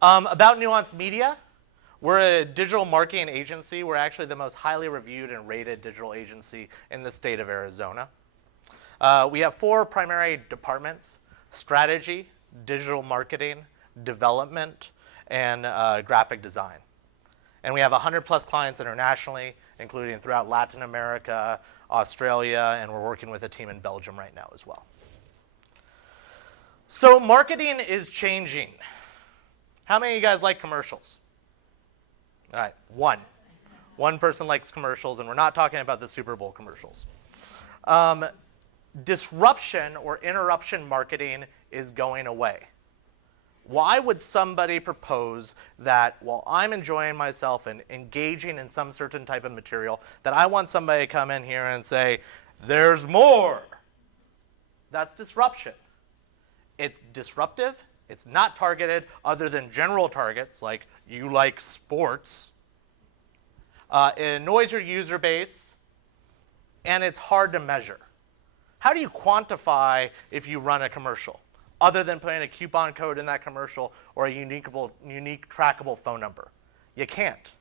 About Nuanced Media, we're a digital marketing agency. We're actually the most highly reviewed and rated digital agency in the state of Arizona. We have 4 primary departments: strategy, digital marketing, development, and graphic design. And we have 100+ clients internationally, including throughout Latin America, Australia, and we're working with a team in Belgium right now as well. So marketing is changing. How many of you guys like commercials? All right, one. One person likes commercials, and we're not talking about the Super Bowl commercials. Disruption or interruption marketing is going away. Why would somebody propose that while I'm enjoying myself and engaging in some certain type of material, that I want somebody to come in here and say, there's more? That's disruption. It's disruptive. It's not targeted other than general targets like you like sports. It annoys your user base, and it's hard to measure. How do you quantify if you run a commercial, other than putting a coupon code in that commercial or a unique trackable phone number? You can't.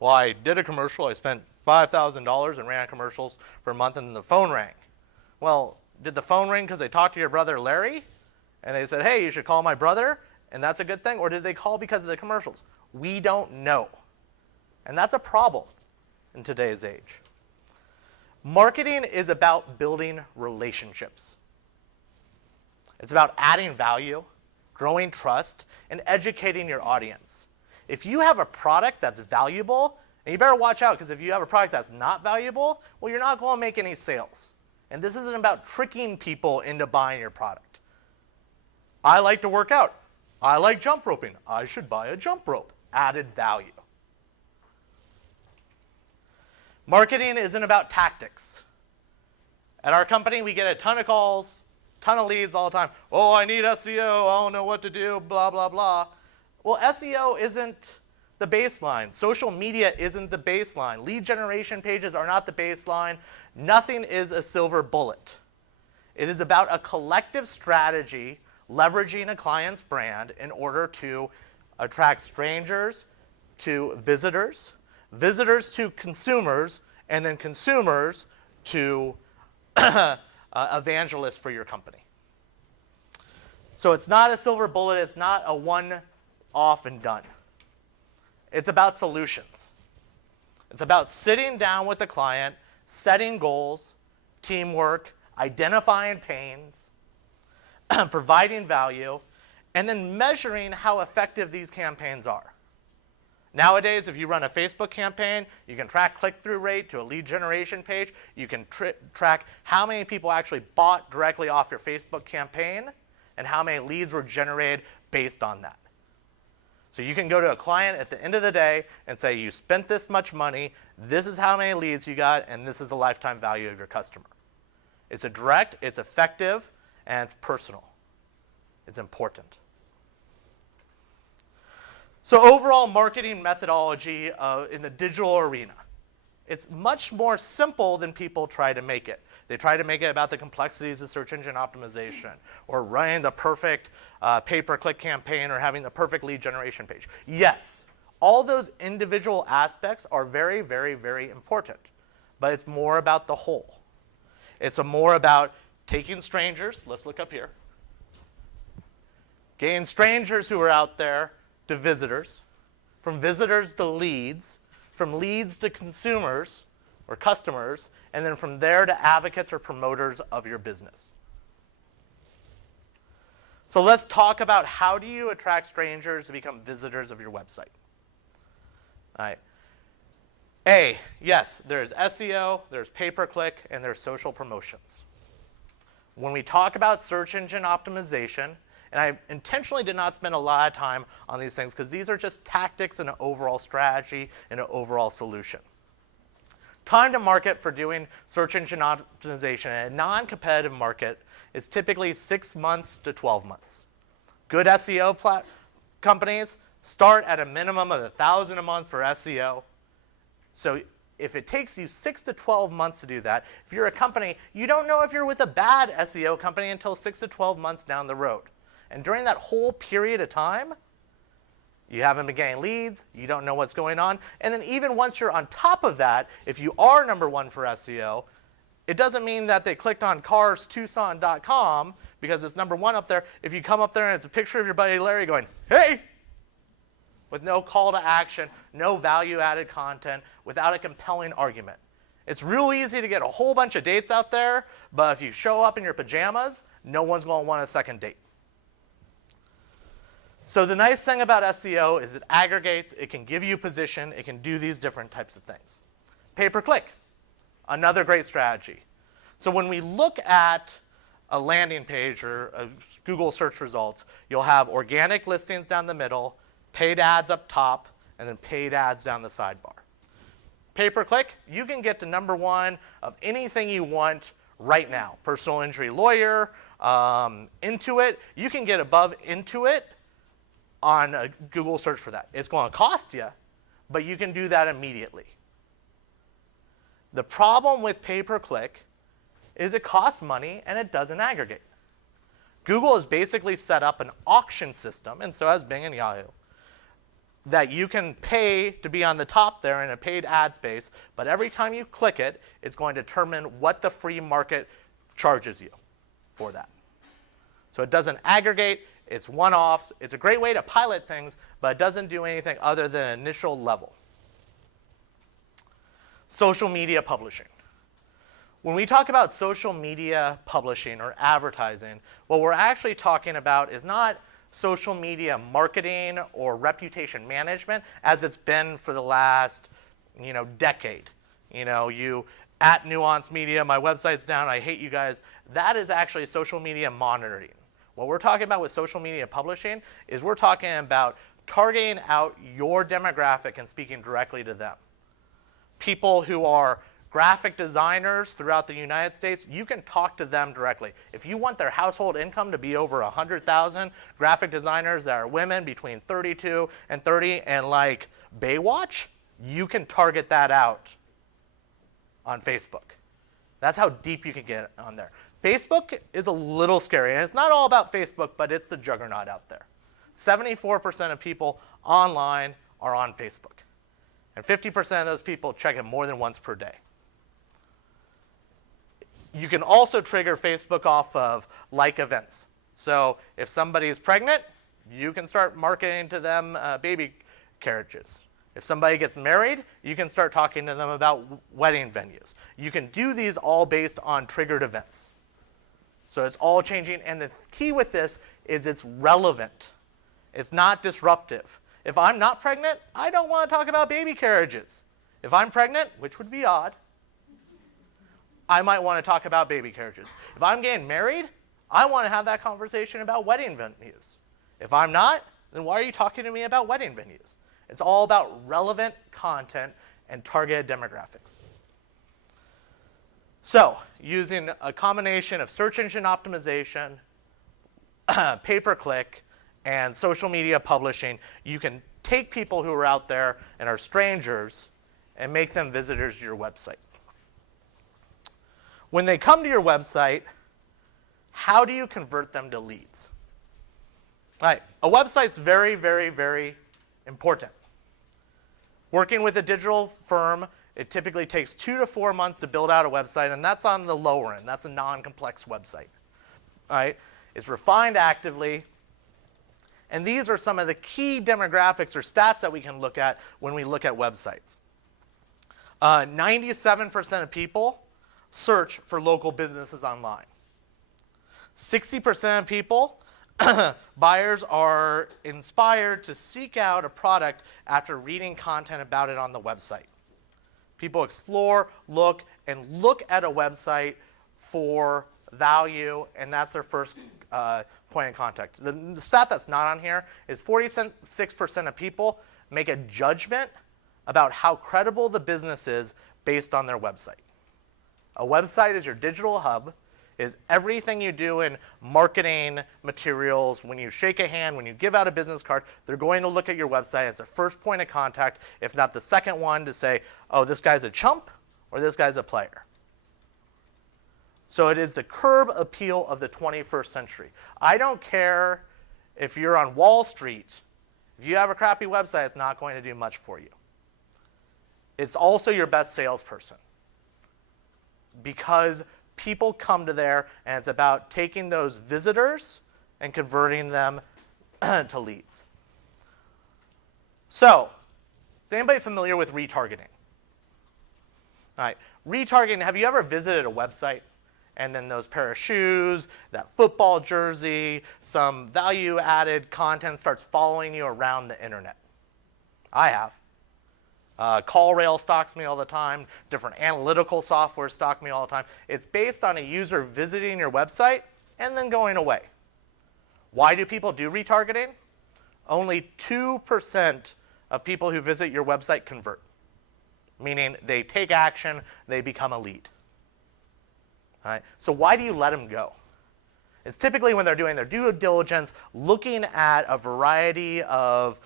Well, I did a commercial, I spent $5,000 and ran commercials for a month, and then the phone rang. Well, did the phone ring because they talked to your brother Larry? And they said, hey, you should call my brother, and that's a good thing? Or did they call because of the commercials? We don't know. And that's a problem in today's age. Marketing is about building relationships. It's about adding value, growing trust, and educating your audience. If you have a product that's valuable, and you better watch out, because if you have a product that's not valuable, well, you're not going to make any sales. And this isn't about tricking people into buying your product. I like to work out. I like jump roping. I should buy a jump rope. Added value. Marketing isn't about tactics. At our company, we get a ton of calls, ton of leads all the time. Oh, I need SEO. I don't know what to do, blah, blah, blah. Well, SEO isn't the baseline. Social media isn't the baseline. Lead generation pages are not the baseline. Nothing is a silver bullet. It is about a collective strategy leveraging a client's brand in order to attract strangers to visitors, visitors to consumers, and then consumers to evangelists for your company. So it's not a silver bullet. It's not a one-off and done. It's about solutions. It's about sitting down with the client, setting goals, teamwork, identifying pains, providing value, and then measuring how effective these campaigns are. Nowadays, if you run a Facebook campaign, you can track click-through rate to a lead generation page. You can track how many people actually bought directly off your Facebook campaign and how many leads were generated based on that. So you can go to a client at the end of the day and say, you spent this much money, this is how many leads you got, and this is the lifetime value of your customer. It's a direct, it's effective, and it's personal. It's important. So overall marketing methodology in the digital arena, it's much more simple than people try to make it. They try to make it about the complexities of search engine optimization or running the perfect pay-per-click campaign or having the perfect lead generation page. Yes, all those individual aspects are very, very, very important, but it's more about the whole. It's more about taking strangers, let's look up here, getting strangers who are out there to visitors, from visitors to leads, from leads to consumers or customers, and then from there to advocates or promoters of your business. So let's talk about how do you attract strangers to become visitors of your website. All right. A, yes, there's SEO, there's pay-per-click, and there's social promotions. When we talk about search engine optimization, and I intentionally did not spend a lot of time on these things because these are just tactics and an overall strategy and an overall solution. Time to market for doing search engine optimization in a non-competitive market is typically 6 months to 12 months. Good SEO companies start at a minimum of $1,000 a month for SEO. So if it takes you 6 to 12 months to do that, if you're a company, you don't know if you're with a bad SEO company until 6 to 12 months down the road. And during that whole period of time, You haven't been getting leads, you don't know what's going on, and then even once you're on top of that, if you are number one for SEO, it doesn't mean that they clicked on carstucson.com because it's number one up there. If you come up there and it's a picture of your buddy Larry going, hey, with no call to action, no value-added content, without a compelling argument. It's real easy to get a whole bunch of dates out there, but if you show up in your pajamas, no one's going to want a second date. So the nice thing about SEO is it aggregates, it can give you position, it can do these different types of things. Pay-per-click, another great strategy. So when we look at a landing page or a Google search results, you'll have organic listings down the middle, paid ads up top, and then paid ads down the sidebar. Pay-per-click, you can get to number one of anything you want right now. Personal injury lawyer, Intuit, you can get above Intuit on a Google search for that. It's going to cost you, but you can do that immediately. The problem with pay-per-click is it costs money and it doesn't aggregate. Google has basically set up an auction system, and so has Bing and Yahoo, that you can pay to be on the top there in a paid ad space, but every time you click it, it's going to determine what the free market charges you for that. So it doesn't aggregate, it's one-offs. It's a great way to pilot things, but it doesn't do anything other than initial level. Social media publishing. When we talk about social media publishing or advertising, what we're actually talking about is not social media marketing or reputation management as it's been for the last, decade. You at Nuanced Media, my website's down, I hate you guys. That is actually social media monitoring. What we're talking about with social media publishing is we're talking about targeting out your demographic and speaking directly to them. People who are graphic designers throughout the United States, you can talk to them directly. If you want their household income to be over 100,000, graphic designers that are women between 32 and 30 and like Baywatch, you can target that out on Facebook. That's how deep you can get on there. Facebook is a little scary, and it's not all about Facebook, but it's the juggernaut out there. 74% of people online are on Facebook, and 50% of those people check it more than once per day. You can also trigger Facebook off of like events. So if somebody is pregnant, you can start marketing to them baby carriages. If somebody gets married, you can start talking to them about wedding venues. You can do these all based on triggered events. So it's all changing, and the key with this is it's relevant. It's not disruptive. If I'm not pregnant, I don't want to talk about baby carriages. If I'm pregnant, which would be odd, I might want to talk about baby carriages. If I'm getting married, I want to have that conversation about wedding venues. If I'm not, then why are you talking to me about wedding venues? It's all about relevant content and targeted demographics. So, using a combination of search engine optimization, pay-per-click, and social media publishing, you can take people who are out there and are strangers and make them visitors to your website. When they come to your website, how do you convert them to leads? All right, a website's very, very, very important. Working with a digital firm, it typically takes 2 to 4 months to build out a website, and that's on the lower end. That's a non-complex website. All right? It's refined actively, and these are some of the key demographics or stats that we can look at when we look at websites. 97% of people search for local businesses online. 60% of people, buyers, are inspired to seek out a product after reading content about it on the website. People explore, look at a website for value, and that's their first point of contact. The stat that's not on here is 46% of people make a judgment about how credible the business is based on their website. A website is your digital hub, is everything you do in marketing materials. When you shake a hand, when you give out a business card, they're going to look at your website as the first point of contact, if not the second one, to say, oh, this guy's a chump or this guy's a player. So it is the curb appeal of the 21st century. I don't care if you're on Wall Street. If you have a crappy website, it's not going to do much for you. It's also your best salesperson because people come to there, and it's about taking those visitors and converting them to leads. So, is anybody familiar with retargeting? All right, retargeting, have you ever visited a website and then those pair of shoes, that football jersey, some value-added content starts following you around the internet? I have. CallRail stalks me all the time. Different analytical software stalk me all the time. It's based on a user visiting your website and then going away. Why do people do retargeting? Only 2% of people who visit your website convert, meaning they take action, they become a lead. All right? So why do you let them go? It's typically when they're doing their due diligence, looking at a variety of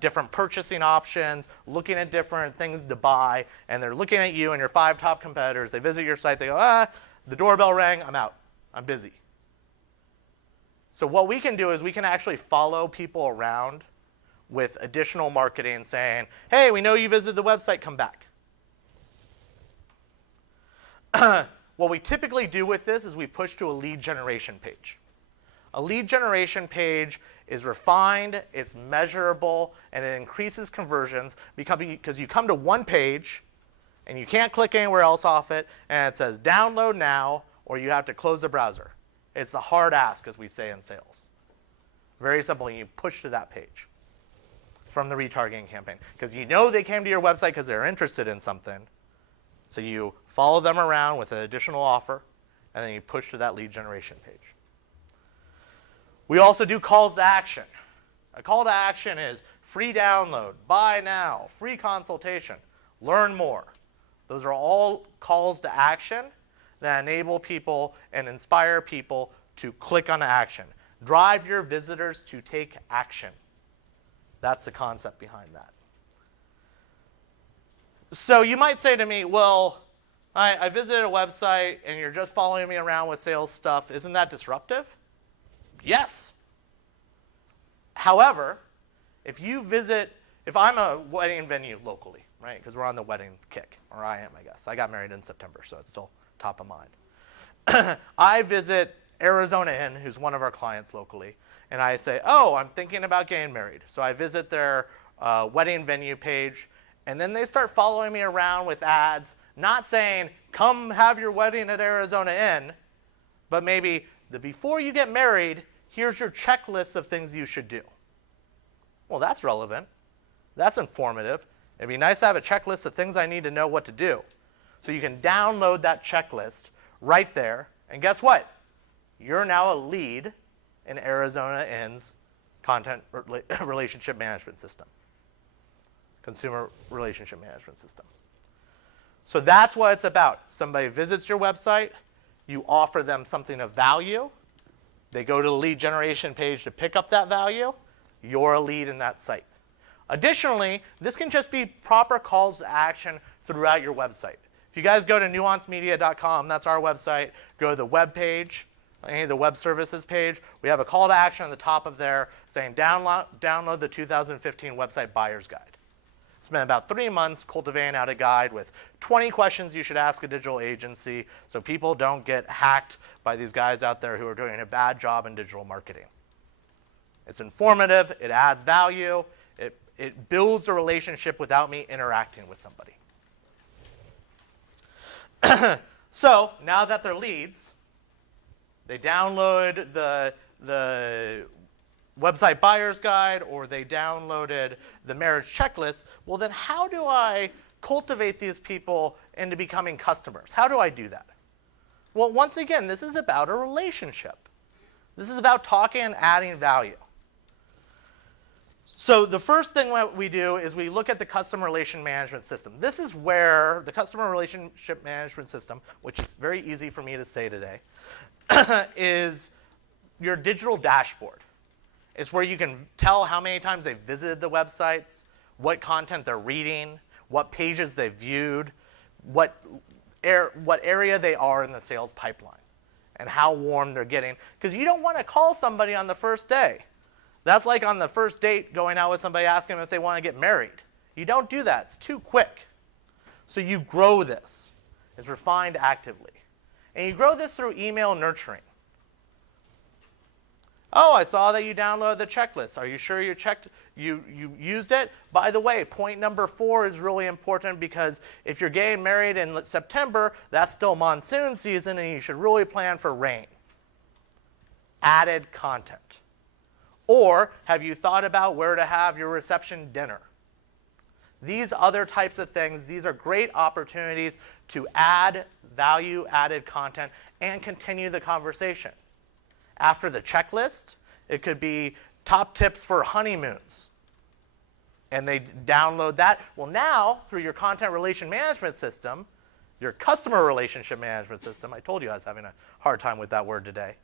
different purchasing options, looking at different things to buy, and they're looking at you and your 5 top competitors. They visit your site, they go, the doorbell rang, I'm out, I'm busy. So what we can do is we can actually follow people around with additional marketing saying, hey, we know you visited the website, come back. What we typically do with this is we push to a lead generation page. A lead generation page is refined, it's measurable, and it increases conversions because you come to one page and you can't click anywhere else off it, and it says download now, or you have to close the browser. It's a hard ask, as we say in sales. Very simple, you push to that page from the retargeting campaign. Because you know they came to your website because they're interested in something. So you follow them around with an additional offer, and then you push to that lead generation page. We also do calls to action. A call to action is free download, buy now, free consultation, learn more. Those are all calls to action that enable people and inspire people to click on action. Drive your visitors to take action. That's the concept behind that. So you might say to me, well, I visited a website and you're just following me around with sales stuff. Isn't that disruptive? Yes. However, if I'm a wedding venue locally, right, because we're on the wedding kick, or I am, I guess. I got married in September, so it's still top of mind. I visit Arizona Inn, who's one of our clients locally, and I say, oh, I'm thinking about getting married. So I visit their wedding venue page, and then they start following me around with ads, not saying, come have your wedding at Arizona Inn, but maybe before you get married, here's your checklist of things you should do. Well, that's relevant. That's informative. It'd be nice to have a checklist of things I need to know what to do. So you can download that checklist right there, and guess what? You're now a lead in Arizona Inn's content relationship management system, consumer relationship management system. So that's what it's about. Somebody visits your website, you offer them something of value, they go to the lead generation page to pick up that value, you're a lead in that site. Additionally, this can just be proper calls to action throughout your website. If you guys go to nuancedmedia.com, that's our website, go to the web page, any of the web services page, we have a call to action on the top of there saying download the 2015 website buyer's guide. Spent about 3 months cultivating out a guide with 20 questions you should ask a digital agency so people don't get hacked by these guys out there who are doing a bad job in digital marketing. It's informative, it adds value, it builds a relationship without me interacting with somebody. So now that they're leads, they download the website buyer's guide or they downloaded the marriage checklist. Well, then how do I cultivate these people into becoming customers? How do I do that? Well, once again, this is about a relationship. This is about talking and adding value. So the first thing that we do is we look at the customer relation management system. This is where the customer relationship management system, which is very easy for me to say today, is your digital dashboard. It's where you can tell how many times they've visited the websites, what content they're reading, what pages they've viewed, what area they are in the sales pipeline, and how warm they're getting. Because you don't want to call somebody on the first day That's like on the first date going out with somebody asking them if they want to get married. You don't do that. It's too quick. So you grow this. It's refined actively. And you grow this through email nurturing. Oh, I saw that you downloaded the checklist. Are you sure you used it? By the way, point number 4 is really important because if you're getting married in September, that's still monsoon season and you should really plan for rain. Added content. Or have you thought about where to have your reception dinner? These other types of things, these are great opportunities to add value-added content and continue the conversation. After the checklist, it could be top tips for honeymoons. And they download that. Well, now, through your content relation management system, your customer relationship management system, I told you I was having a hard time with that word today,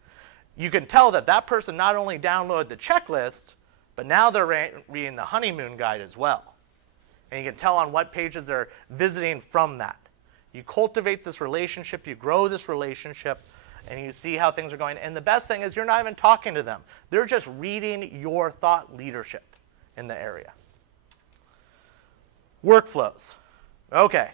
you can tell that that person not only downloaded the checklist, but now they're reading the honeymoon guide as well. And you can tell on what pages they're visiting from that. You cultivate this relationship, you grow this relationship, and you see how things are going. And the best thing is you're not even talking to them. They're just reading your thought leadership in the area. Workflows. Okay.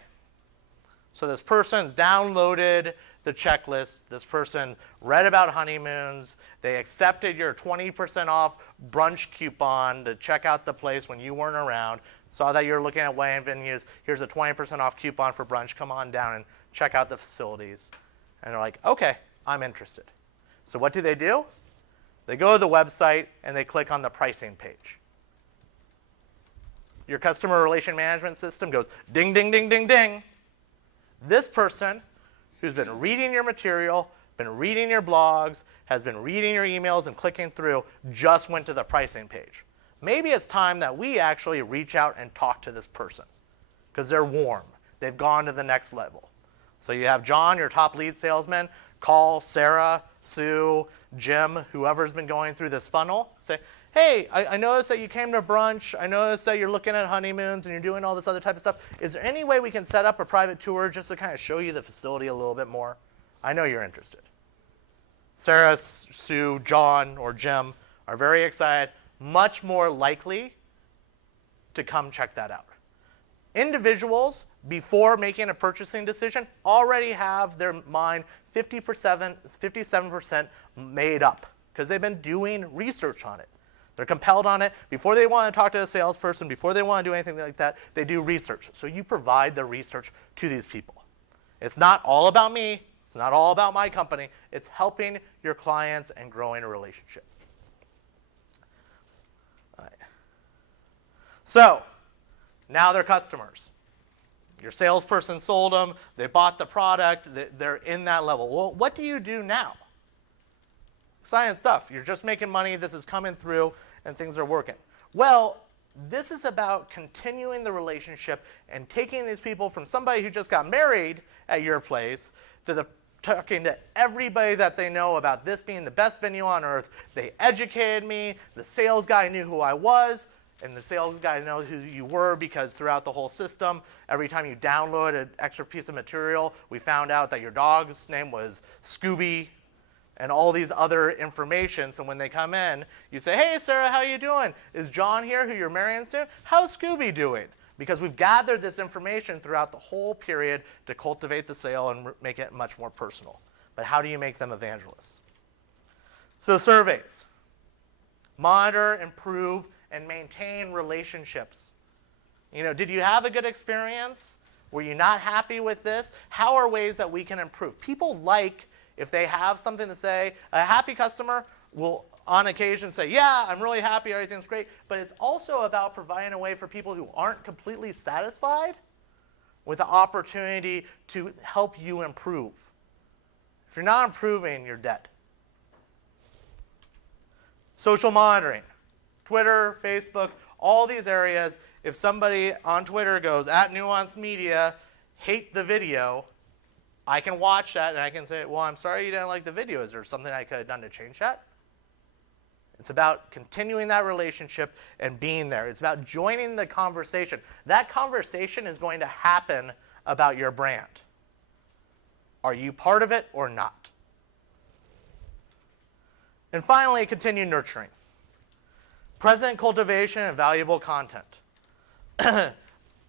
So this person's downloaded the checklist. This person read about honeymoons. They accepted your 20% off brunch coupon to check out the place when you weren't around. Saw that you're looking at wedding venues. Here's a 20% off coupon for brunch. Come on down and check out the facilities. And they're like, okay, I'm interested. So what do? They go to the website and they click on the pricing page. Your customer relation management system goes ding, ding, ding, ding, ding. This person who's been reading your material, been reading your blogs, has been reading your emails and clicking through, just went to the pricing page. Maybe it's time that we actually reach out and talk to this person because they're warm. They've gone to the next level. So you have John, your top lead salesman, call Sarah, Sue, Jim, whoever's been going through this funnel. Say, hey, I noticed that you came to brunch. I noticed that you're looking at honeymoons and you're doing all this other type of stuff. Is there any way we can set up a private tour just to kind of show you the facility a little bit more? I know you're interested. Sarah, Sue, John, or Jim are very excited, much more likely to come check that out. Individuals, before making a purchasing decision, already have their mind 57% made up because they've been doing research on it. They're compelled on it. Before they want to talk to a salesperson, before they want to do anything like that, they do research. So you provide the research to these people. It's not all about me. It's not all about my company. It's helping your clients and growing a relationship. All right. So now they're customers. Your salesperson sold them. They bought the product. They're in that level. Well, what do you do now? Exciting stuff. You're just making money. This is coming through, and things are working. Well, this is about continuing the relationship and taking these people from somebody who just got married at your place to talking to everybody that they know about this being the best venue on earth. They educated me. The sales guy knew who I was. And the sales guy knows who you were because throughout the whole system, every time you download an extra piece of material, we found out that your dog's name was Scooby and all these other information. So when they come in, you say, hey, Sarah, how you doing? Is John here, who you're marrying soon? How's Scooby doing? Because we've gathered this information throughout the whole period to cultivate the sale and make it much more personal. But how do you make them evangelists? So surveys. Monitor, improve, and maintain relationships. Did you have a good experience? Were you not happy with this? How are ways that we can improve? People like, if they have something to say, a happy customer will on occasion say, yeah, I'm really happy, everything's great. But it's also about providing a way for people who aren't completely satisfied with the opportunity to help you improve. If you're not improving, you're dead. Social monitoring. Twitter, Facebook, all these areas. If somebody on Twitter goes, @Nuanced Media, hate the video, I can watch that and I can say, well, I'm sorry you didn't like the video. Is there something I could have done to change that? It's about continuing that relationship and being there. It's about joining the conversation. That conversation is going to happen about your brand. Are you part of it or not? And finally, continue nurturing. Present cultivation and valuable content.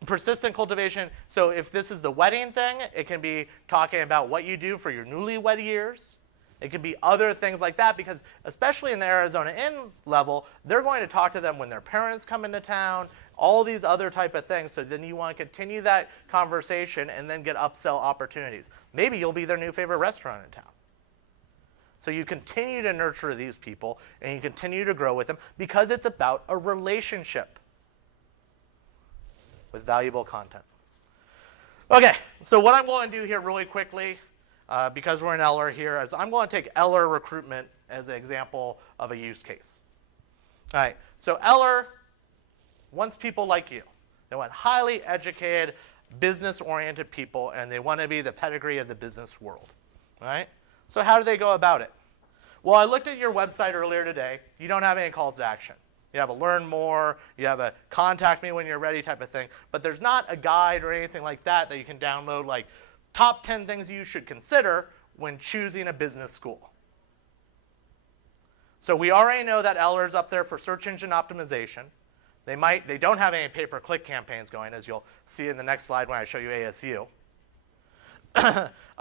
Persistent cultivation, so if this is the wedding thing, it can be talking about what you do for your newlywed years. It can be other things like that, because especially in the Arizona Inn level, they're going to talk to them when their parents come into town, all these other type of things. So then you want to continue that conversation and then get upsell opportunities. Maybe you'll be their new favorite restaurant in town. So you continue to nurture these people and you continue to grow with them because it's about a relationship with valuable content. Okay, so what I'm going to do here really quickly, because we're in Eller here, is I'm going to take Eller recruitment as an example of a use case. All right, so Eller wants people like you. They want highly educated, business-oriented people, and they want to be the pedigree of the business world. All right? So how do they go about it? Well, I looked at your website earlier today. You don't have any calls to action. You have a learn more, you have a contact me when you're ready type of thing, but there's not a guide or anything like that that you can download, like top 10 things you should consider when choosing a business school. So we already know that Eller's up there for search engine optimization. They don't have any pay-per-click campaigns going, as you'll see in the next slide when I show you ASU.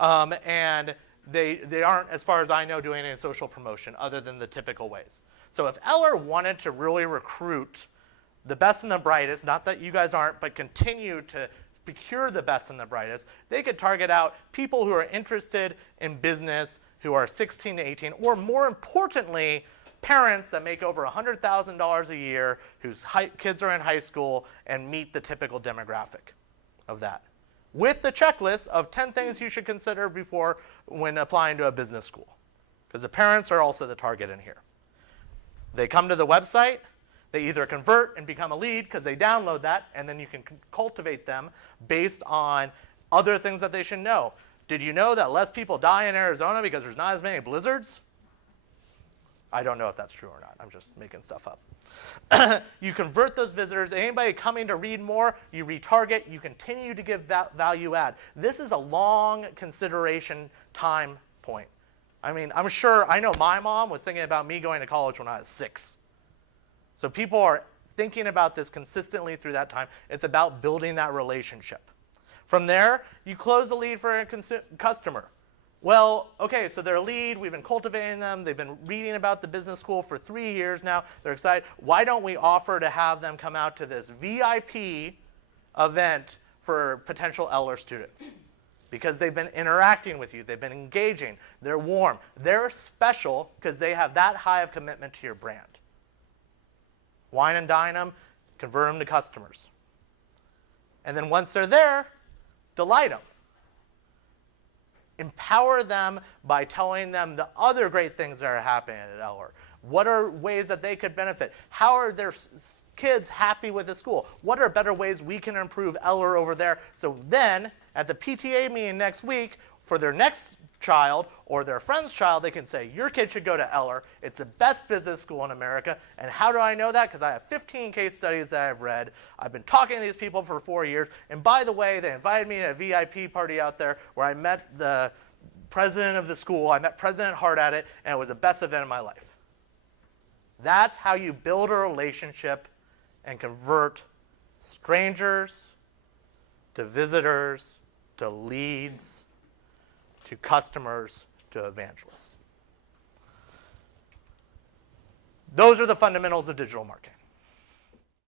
And they aren't, as far as I know, doing any social promotion other than the typical ways. So if Eller wanted to really recruit the best and the brightest, not that you guys aren't, but continue to procure the best and the brightest, they could target out people who are interested in business, who are 16 to 18, or more importantly, parents that make over $100,000 a year, whose kids are in high school, and meet the typical demographic of that, with the checklist of 10 things you should consider before when applying to a business school, because the parents are also the target in here. They come to the website, they either convert and become a lead because they download that, and then you can cultivate them based on other things that they should know. Did you know that less people die in Arizona because there's not as many blizzards? I don't know if that's true or not. I'm just making stuff up. You convert those visitors. Anybody coming to read more, you retarget. You continue to give value add. This is a long consideration time point. I mean, I know my mom was thinking about me going to college when I was 6. So people are thinking about this consistently through that time. It's about building that relationship. From there, you close the lead for a customer. Well, okay, so they're a lead. We've been cultivating them. They've been reading about the business school for 3 years now. They're excited. Why don't we offer to have them come out to this VIP event for potential Eller students? Because they've been interacting with you. They've been engaging. They're warm. They're special because they have that high of commitment to your brand. Wine and dine them, convert them to customers. And then once they're there, delight them. Empower them by telling them the other great things that are happening at Eller. What are ways that they could benefit? How are their kids happy with the school? What are better ways we can improve Eller over there? So then, at the PTA meeting next week, for their next child or their friend's child, they can say, your kid should go to Eller. It's the best business school in America. And how do I know that? Because I have 15 case studies that I've read. I've been talking to these people for 4 years. And by the way, they invited me to a VIP party out there where I met the president of the school. I met President Hart at it, and it was the best event of my life. That's how you build a relationship and convert strangers to visitors, to leads, to customers, to evangelists. Those are the fundamentals of digital marketing.